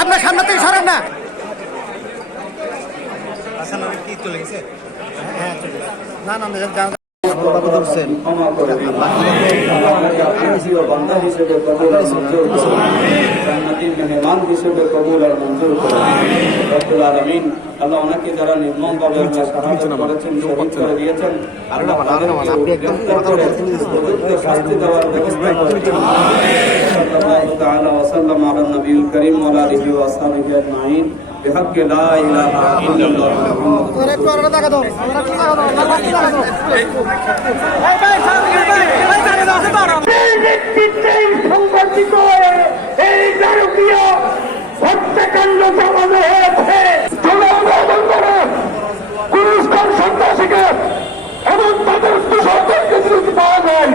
আপনার সামনে থেকে সরেন না। কি চলে গেছে? না না ধরছেন বান্দা হিসেবে কবুল আর মঞ্জুর করুন, জান্নাতি মেহমান হিসেবে কবুল আর মঞ্জুর করুন। রব্বুল আলামিন আল্লাহ ওনাকে যারা নির্মমভাবে শাহাদাত করেছেন, শহীদ করে দিয়েছেন, আল্লাহ তাদেরকে শাস্তি দেওয়ার ব্যবস্থা করুন। সাল্লাল্লাহু তাআলা ওয়া সাল্লাম আলা নবিয়িল কারীম ওয়া আলিহি ওয়া আসহাবিহি আজমাইন বিহাক্কি লা ইলাহা ইল্লাল্লাহ সংগঠিত হয়ে এই নারকীয় হত্যাকাণ্ড চালানো হয়েছে। গুরুস্থান সন্ত্রাসীকে এবং তাদের দুঃসন্তানকে যদি পাওয়া যায়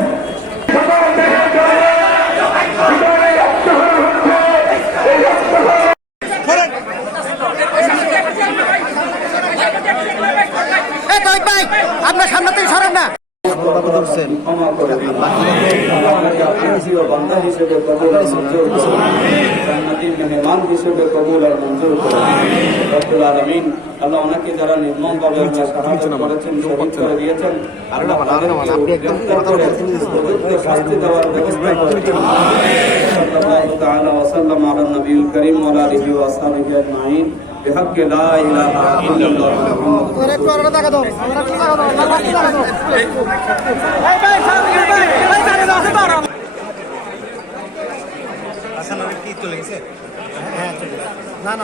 আপনার সামনে থেকে সরেন না। ধরছেন ক্ষমা করে দিন। আল্লাহকে আপনার প্রিয় বান্দা হিসেবে কবুল আর মঞ্জুর করুন, জান্নাতি মেহমান হিসেবে কবুল আর মঞ্জুর করুন। রব্বুল আলামিন আল্লাহ ওনাকে যারা নির্মমভাবে শাহাদাত করেছেন, শহীদ করে দিয়েছেন, আল্লাহ তাদেরকে শাস্তি দেওয়ার ব্যবস্থা করুন। সাল্লাল্লাহু তাআলা ওয়া সাল্লাম আলা নবিয়িল কারীম ওয়া আলিহি ওয়া আসহাবিহি আজমাইন বিহাক্কি লা ইলাহা ইল্লাল্লাহ। কি চলে গেছে? না না